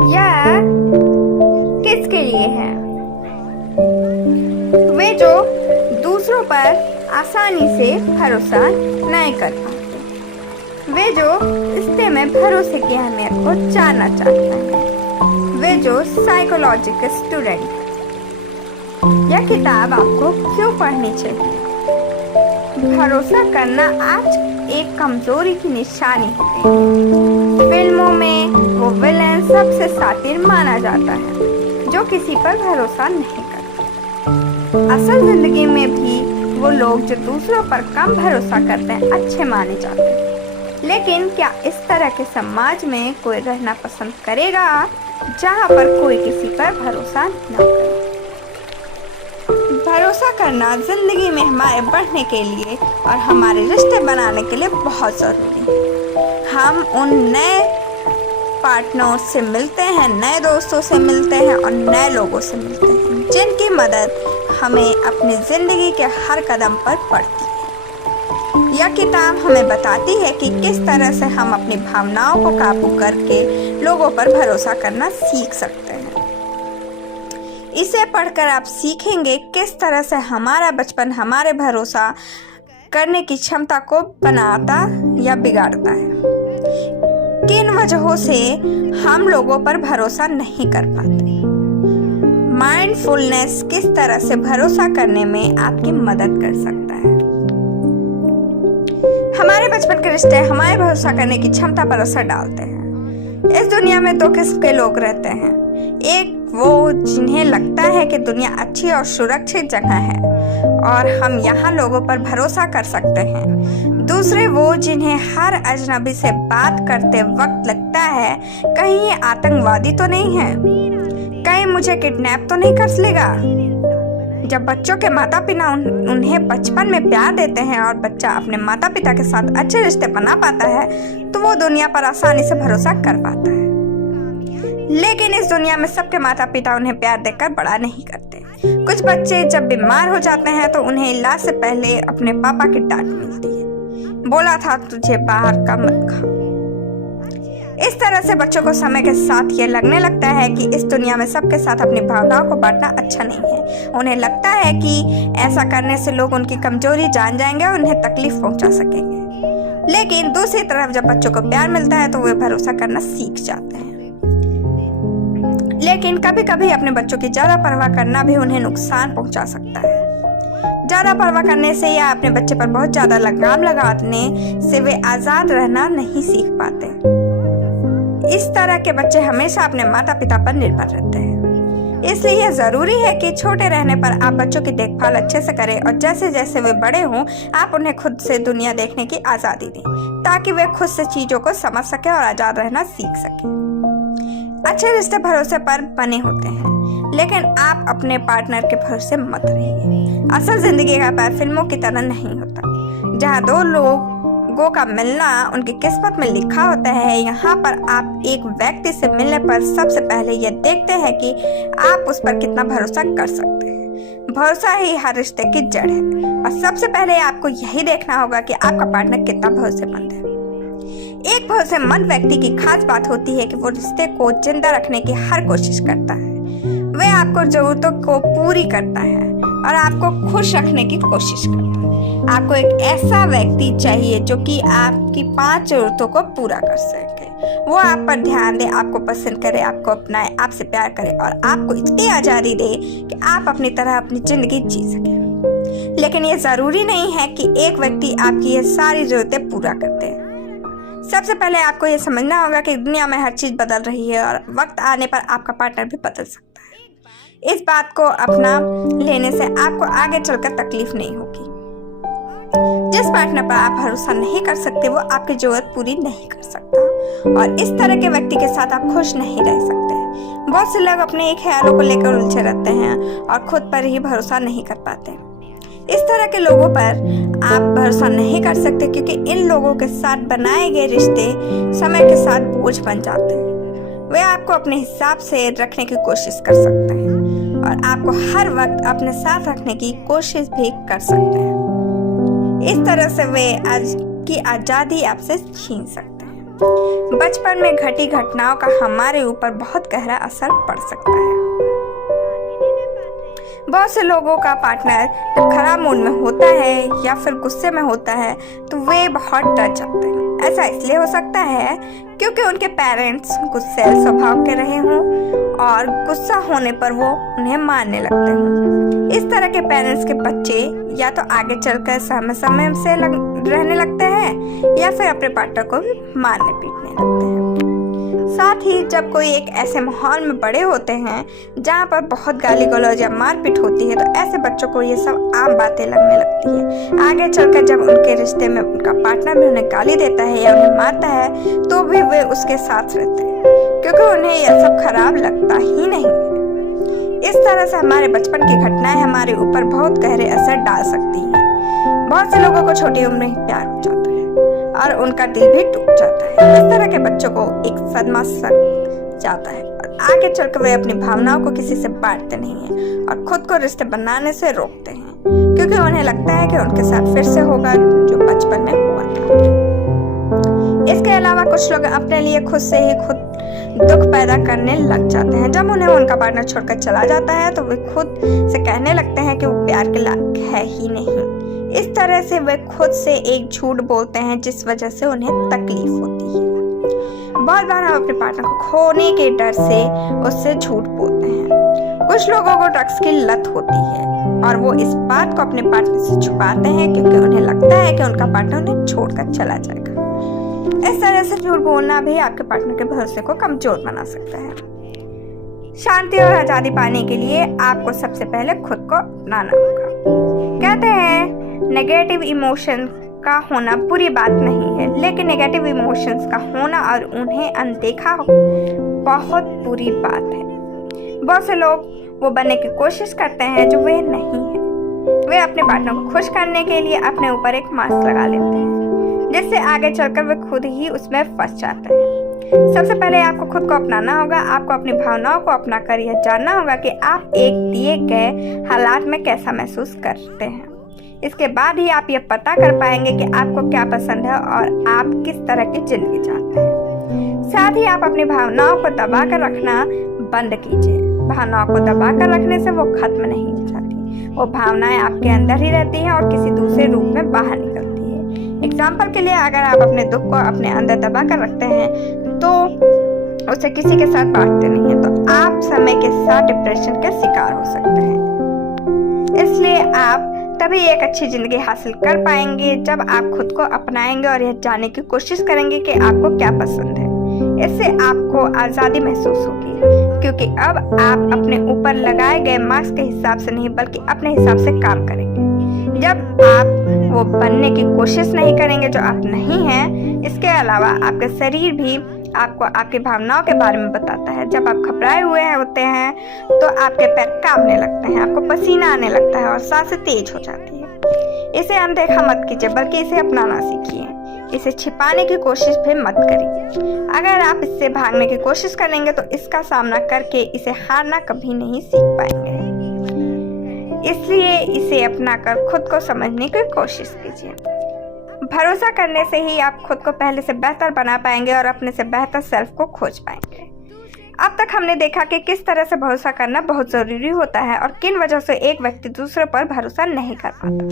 यह किसके लिए है? वे जो दूसरों पर आसानी से भरोसा नहीं कर पाते, वे जो रिश्ते में भरोसे की अहमियत को जानना चाहते हैं, वे जो साइकोलॉजी के स्टूडेंट हैं। यह किताब आपको क्यों पढ़नी चाहिए? भरोसा करना आज एक कमजोरी की निशानी होती है। फिल्मों में वो विलेन सबसे शातिर माना जाता है जो किसी पर भरोसा नहीं करता। असल जिंदगी में भी वो लोग जो दूसरों पर कम भरोसा करते हैं अच्छे माने जाते हैं। लेकिन क्या इस तरह के समाज में कोई रहना पसंद करेगा जहाँ पर कोई किसी पर भरोसा न करे? भरोसा करना जिंदगी में हमारे बढ़ने के लिए और हमारे रिश्ते बनाने के लिए बहुत ज़रूरी है। हम उन नए पार्टनर से मिलते हैं, नए दोस्तों से मिलते हैं और नए लोगों से मिलते हैं जिनकी मदद हमें अपनी ज़िंदगी के हर कदम पर पड़ती है। यह किताब हमें बताती है कि किस तरह से हम अपनी भावनाओं को काबू करके लोगों पर भरोसा करना सीख सकते हैं। इसे पढ़कर आप सीखेंगे किस तरह से हमारा बचपन हमारे भरोसा करने की क्षमता को बनाता या बिगाड़ता है, किन वजहों से हम लोगों पर भरोसा नहीं कर पाते। माइंडफुलनेस किस तरह से भरोसा करने में आपकी मदद कर सकता है। हमारे बचपन के रिश्ते हमारे भरोसा करने की क्षमता पर असर डालते हैं। इस दुनिया में दो किस्म के लोग रहते हैं। एक वो जिन्हें लगता है कि दुनिया अच्छी और सुरक्षित जगह है और हम यहाँ लोगों पर भरोसा कर सकते हैं। दूसरे वो जिन्हें हर अजनबी से बात करते वक्त लगता है कहीं ये आतंकवादी तो नहीं है, कहीं मुझे किडनैप तो नहीं कर लेगा। जब बच्चों के माता पिता उन्हें बचपन में प्यार देते हैं और बच्चा अपने माता पिता के साथ अच्छे रिश्ते बना पाता है तो वो दुनिया पर आसानी से भरोसा कर पाता है। लेकिन इस दुनिया में सबके माता पिता उन्हें प्यार देकर बड़ा नहीं करते। कुछ बच्चे जब बीमार हो जाते हैं तो उन्हें इलाज से पहले अपने पापा की डांट मिलती है, बोला था तुझे बाहर का मत खा। इस तरह से बच्चों को समय के साथ ये लगने लगता है कि इस दुनिया में सबके साथ अपनी भावनाओं को बांटना अच्छा नहीं है। उन्हें लगता है कि ऐसा करने से लोग उनकी कमजोरी जान जाएंगे और उन्हें तकलीफ पहुंचा सकेंगे। लेकिन दूसरी तरफ जब बच्चों को प्यार मिलता है तो वे भरोसा करना सीख जाते हैं। लेकिन कभी कभी अपने बच्चों की ज्यादा परवाह करना भी उन्हें नुकसान पहुंचा सकता है। ज्यादा परवाह करने से या अपने बच्चे पर बहुत ज्यादा लगाम लगाने से वे आजाद रहना नहीं सीख पाते। इस तरह के बच्चे हमेशा अपने माता पिता पर निर्भर रहते हैं। इसलिए यह जरूरी है कि छोटे रहने पर आप बच्चों की देखभाल अच्छे से करें और जैसे जैसे वे बड़े हों आप उन्हें खुद से दुनिया देखने की आजादी दें ताकि वे खुद से चीजों को समझ सकें और आजाद रहना सीख सकें। अच्छे रिश्ते भरोसे पर बने होते हैं, लेकिन आप अपने पार्टनर के भरोसे मत रहिए। असल जिंदगी का प्यार फिल्मों की तरह नहीं होता जहाँ दो लोगों का मिलना उनकी किस्मत में लिखा होता है। यहाँ पर आप एक व्यक्ति से मिलने पर सबसे पहले ये देखते हैं कि आप उस पर कितना भरोसा कर सकते हैं। भरोसा ही हर रिश्ते की जड़ है और सबसे पहले आपको यही देखना होगा कि आपका पार्टनर कितना भरोसेमंद है। एक भरोसेमंद व्यक्ति की खास बात होती है कि वो रिश्ते को जिंदा रखने की हर कोशिश करता है। वह आपको जरूरतों को पूरी करता है और आपको खुश रखने की कोशिश करता है। आपको एक ऐसा व्यक्ति चाहिए जो कि आपकी 5 जरूरतों को पूरा कर सके। वो आप पर ध्यान दे, आपको पसंद करे, आपको अपनाए, आपसे प्यार करे और आपको इतनी आजादी दे कि आप अपनी तरह अपनी जिंदगी जी सके। लेकिन ये जरूरी नहीं है कि एक व्यक्ति आपकी ये सारी जरूरतें पूरा करते हैं। सबसे पहले आपको ये समझना होगा कि दुनिया में हर चीज बदल रही है और वक्त आने पर आपका पार्टनर भी बदल सकता है। इस बात को अपना लेने से आपको आगे चलकर तकलीफ नहीं होगी। जिस पार्टनर पर आप भरोसा नहीं कर सकते वो आपकी जरूरत पूरी नहीं कर सकता और इस तरह के व्यक्ति के साथ आप खुश नहीं रह सकते। बहुत से लोग अपने ख्यालों को लेकर उलझे रहते हैं और खुद पर ही भरोसा नहीं कर पाते। इस तरह के लोगों पर आप भरोसा नहीं कर सकते क्योंकि इन लोगों के साथ बनाए गए रिश्ते समय के साथ बोझ बन जाते हैं। वे आपको अपने हिसाब से रखने की कोशिश कर सकते हैं और आपको हर वक्त अपने साथ रखने की कोशिश भी कर सकते हैं। इस तरह से वे आज की आज़ादी आपसे छीन सकते हैं। बचपन में घटी घटनाओं का हमारे ऊपर बहुत गहरा असर पड़ सकता है। बहुत से लोगों का पार्टनर जब खराब मूड में होता है या फिर गुस्से में होता है तो वे बहुत डर जाते हैं। ऐसा इसलिए हो सकता है क्योंकि उनके पेरेंट्स गुस्सैल स्वभाव के रहे हों और गुस्सा होने पर वो उन्हें मारने लगते हों। इस तरह के पेरेंट्स के बच्चे या तो आगे चलकर समय से रहने लगते हैं या फिर अपने पार्टनर को भी मारने पीटने लगते हैं। साथ ही जब कोई एक ऐसे माहौल में बड़े होते हैं जहाँ पर बहुत गाली गलौज या मारपीट होती है तो ऐसे बच्चों को ये सब आम बातें लगने लगती है। आगे चलकर जब उनके रिश्ते में उनका पार्टनर भी उन्हें गाली देता है या उन्हें मारता है तो भी वे उसके साथ रहते हैं क्योंकि उन्हें यह सब खराब लगता ही नहीं है। इस तरह से हमारे बचपन की घटनाएं हमारे ऊपर बहुत गहरे असर डाल सकती हैं। बहुत से लोगों को छोटी उम्र में ही प्यार हो जाता है और उनका दिल भी टूट जाता है। इस तरह के बच्चों को एक सदमा लग जाता है और आगे चलकर वे अपनी भावनाओं को किसी से बांटते नहीं हैं और खुद को रिश्ते बनाने से रोकते हैं क्योंकि उन्हें लगता है कि उनके साथ फिर से होगा जो बचपन में हुआ था। इसके अलावा कुछ लोग अपने लिए खुद से ही खुद दुख पैदा करने लग जाते हैं। जब उन्हें उनका पार्टनर छोड़कर चला जाता है तो वे खुद से कहने लगते हैं कि वो प्यार के लायक है ही नहीं। इस तरह से वे खुद से एक झूठ बोलते हैं जिस वजह से उन्हें तकलीफ होती है। बहुत बार हम अपने पार्टनर को खोने के डर से उससे झूठ बोलते हैं। कुछ लोगों को ड्रग्स की लत होती है और वो इस बात को अपने पार्टनर से छुपाते हैं क्योंकि उन्हें लगता है कि उनका पार्टनर उन्हें छोड़कर चला जाएगा। इस तरह से झूठ बोलना भी आपके पार्टनर के भरोसे को कमजोर बना सकता है। शांति और आजादी पाने के लिए आपको सबसे पहले खुद को अपनाना होगा। कहते हैं नेगेटिव इमोशन का होना बुरी बात नहीं है, लेकिन नेगेटिव इमोशंस का होना और उन्हें अनदेखा बहुत बुरी बात है। बहुत से लोग वो बनने की कोशिश करते हैं जो वे नहीं है। वे अपने पार्टनर को खुश करने के लिए अपने ऊपर एक मास्क लगा लेते हैं जिससे आगे चलकर वे खुद ही उसमें फंस जाते हैं। सबसे पहले आपको खुद को अपनाना होगा। आपको अपनी भावनाओं को अपना कर यह जानना होगा कि आप एक दिए गए हालात में कैसा महसूस करते हैं। इसके बाद ही आप ये पता कर पाएंगे कि आपको क्या पसंद है और आप किस तरह की जिंदगी चाहते हैं। साथ ही आप अपनी भावनाओं को दबा कर रखना बंद कीजिए। भावनाओं को दबा कर रखने से वो खत्म नहीं हो जाती। वो भावनाएं आपके अंदर ही रहती हैं और किसी दूसरे रूप में बाहर निकलती है। एग्जाम्पल के लिए अगर आप अपने दुख को अपने अंदर दबा कर रखते हैं तो उसे किसी के साथ बांटते नहीं है तो आप समय के साथ डिप्रेशन का शिकार हो सकते हैं। इसलिए आप तभी एक अच्छी जिंदगी हासिल कर पाएंगे जब आप खुद को अपनाएंगे और यह जानने की कोशिश करेंगे कि आपको क्या पसंद है। इससे आपको आज़ादी महसूस होगी क्योंकि अब आप अपने ऊपर लगाए गए मार्क्स के हिसाब से नहीं बल्कि अपने हिसाब से काम करेंगे। जब आप वो बनने की कोशिश नहीं करेंगे जो आप नहीं हैं। इसके अलावा आपका शरीर भी आपको आपकी भावनाओं के बारे में बताता है। जब आप घबराए हुए होते हैं तो आपके पैर कांपने लगते हैं, आपको पसीना आने लगता है और सांसें तेज हो जाती है। इसे अनदेखा मत कीजिए बल्कि इसे अपनाना सीखिए। इसे छिपाने की कोशिश भी मत करिए। अगर आप इससे भागने की कोशिश करेंगे तो इसका सामना करके इसे हारना कभी नहीं सीख पाएंगे। इसलिए इसे अपनाकर खुद को समझने की कोशिश कीजिए। भरोसा करने से ही आप खुद को पहले से बेहतर बना पाएंगे और अपने से बेहतर सेल्फ को खोज पाएंगे। अब तक हमने देखा कि किस तरह से भरोसा करना बहुत जरूरी होता है और किन वजह से एक व्यक्ति दूसरे पर भरोसा नहीं कर पाता।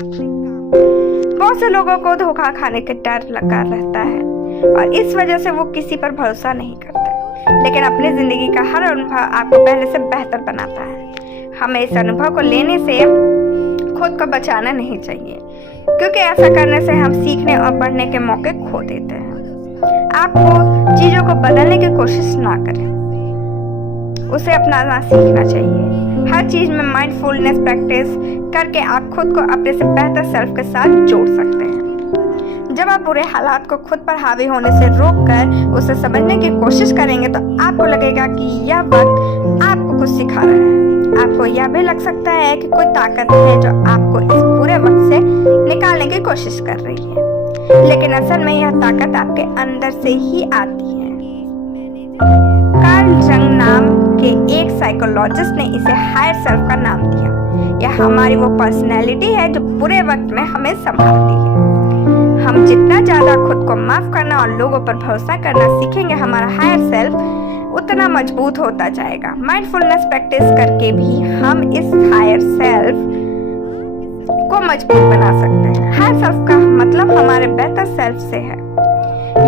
बहुत से लोगों को धोखा खाने का डर लगा रहता है और इस वजह से वो किसी पर भरोसा नहीं करते। लेकिन अपनी जिंदगी का हर अनुभव आपको पहले से बेहतर बनाता है। हमें इस अनुभव को लेने से खुद को बचाना नहीं चाहिए क्योंकि ऐसा करने से हम सीखने और बढ़ने के मौके खो देते हैं। आपको चीजों को बदलने की कोशिश ना करें, उसे अपनाना सीखना चाहिए। हर चीज में माइंडफुलनेस प्रैक्टिस करके आप खुद को अपने से बेहतर सेल्फ के साथ जोड़ सकते हैं। जब आप बुरे हालात को खुद पर हावी होने से रोककर उसे समझने की कोशिश करेंगे तो आपको लगेगा कि यह वक्त आपको कुछ सिखा रहा है। आपको यह भी लग सकता है कि कोई ताकत है जो आपको इस बुरे वक्त से निकालने की कोशिश कर रही है, लेकिन असल में यह ताकत आपके अंदर से ही आती है। कार्ल जंग नाम के एक साइकोलॉजिस्ट ने इसे हायर सेल्फ का नाम दिया। यह हमारी वो पर्सनैलिटी है जो बुरे वक्त में हमें संभालती है। हम जितना ज़्यादा खुद को माफ़ करना और लोगों पर भरोसा करना सीखेंगे, हमारा हायर सेल्फ उतना मजबूत होता जाएगा। माइंडफुलनेस प्रैक्टिस करके भी हम इस हायर सेल्फ को मजबूत बना सकते हैं। हायर सेल्फ का मतलब हमारे बेहतर सेल्फ से है।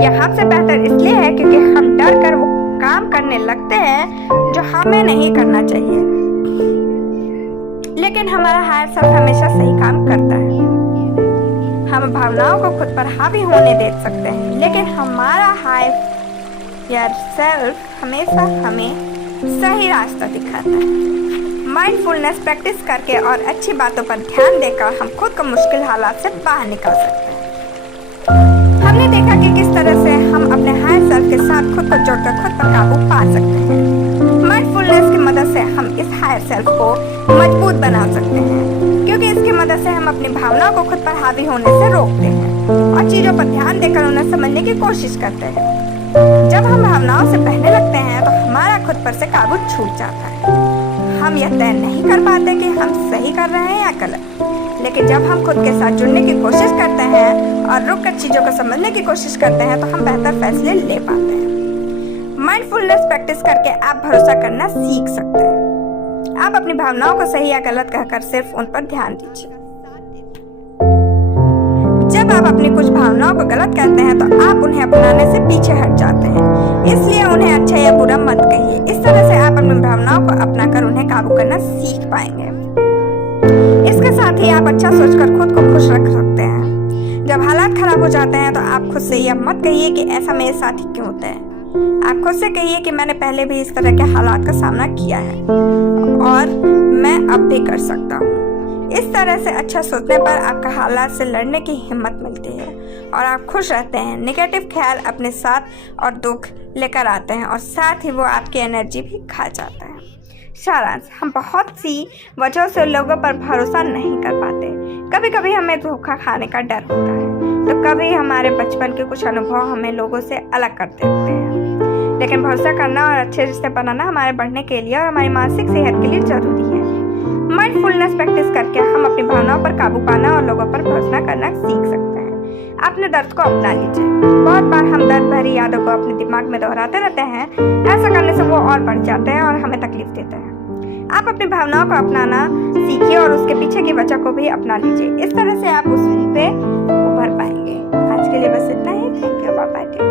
यह हमसे बेहतर इसलिए है क्योंकि हम डर कर वो काम करने लगते हैं जो हमें नहीं करना चाहिए, लेकिन हमारा हायर सेल्फ हमेशा सही काम करता है। हम भावनाओं को खुद पर हावी होने दे सकते हैं, लेकिन हमारा हायर सेल्फ हमेशा हमें सही रास्ता दिखाता है। माइंडफुलनेस प्रैक्टिस करके और अच्छी बातों पर ध्यान देकर हम खुद को मुश्किल हालात से बाहर निकाल सकते हैं। हमने देखा कि किस तरह से हम अपने हायर सेल्फ के साथ खुद को जोड़कर खुद पर काबू पा सकते हैं। माइंडफुलनेस की मदद से हम इस हायर सेल्फ को मजबूत बना सकते हैं, क्योंकि इसकी मदद से हम अपनी भावनाओं को खुद पर हावी होने से रोकते हैं और चीज़ों पर ध्यान देकर उन्हें समझने की कोशिश करते हैं। जब हम भावनाओं से बहने लगते हैं तो हमारा खुद पर से काबू छूट जाता है। हम यह तय नहीं कर पाते कि हम सही कर रहे हैं या गलत, लेकिन जब हम खुद के साथ जुड़ने की कोशिश करते हैं और रुक कर चीज़ों को समझने की कोशिश करते हैं तो हम बेहतर फैसले ले पाते हैं। माइंडफुलनेस प्रैक्टिस करके आप भरोसा करना सीख सकते हैं। आप अपनी भावनाओं को सही या गलत कहकर सिर्फ उन पर ध्यान दीजिए। जब आप अपनी कुछ भावनाओं को गलत कहते हैं तो आप उन्हें अपनाने से पीछे हट जाते हैं, इसलिए उन्हें अच्छा या बुरा मत कहिए। इस तरह से आप अपनी भावनाओं को अपनाकर उन्हें काबू करना सीख पाएंगे। इसके साथ ही आप अच्छा सोचकर खुद को खुश रख सकते हैं। जब हालात खराब हो जाते हैं तो आप खुद से यह मत कहिए कि ऐसा मेरे साथ ही क्यों होता है। आप खुद से कहिए कि मैंने पहले भी इस तरह के हालात का सामना किया है और मैं अब भी कर सकता हूँ। इस तरह से अच्छा सोचने पर आपका हालात से लड़ने की हिम्मत मिलती है और आप खुश रहते हैं। नेगेटिव ख्याल अपने साथ और दुख लेकर आते हैं और साथ ही वो आपकी एनर्जी भी खा जाता है। सारांश, हम बहुत सी वजहों से लोगों पर भरोसा नहीं कर पाते। कभी कभी हमें धोखा खाने का डर होता है, तो कभी हमारे बचपन के कुछ अनुभव हमें लोगों से अलग कर देते हैं। लेकिन भरोसा करना और अच्छे रिश्ते बनाना हमारे बढ़ने के लिए और हमारी मानसिक सेहत के लिए जरूरी है। माइंडफुलनेस प्रैक्टिस करके हम अपनी भावनाओं पर काबू पाना और लोगों पर भरोसा करना सीख सकते हैं। अपने दर्द को अपना लीजिए। बहुत बार हम दर्द भरी यादों को अपने दिमाग में दोहराते रहते हैं। ऐसा करने से वो और बढ़ जाते हैं और हमें तकलीफ देते हैं। आप अपनी भावनाओं को अपनाना सीखिए और उसके पीछे की वजह को भी अपना लीजिए। इस तरह से आप उससे उभर पाएंगे। आज के लिए बस इतना ही। Thank you, bye bye.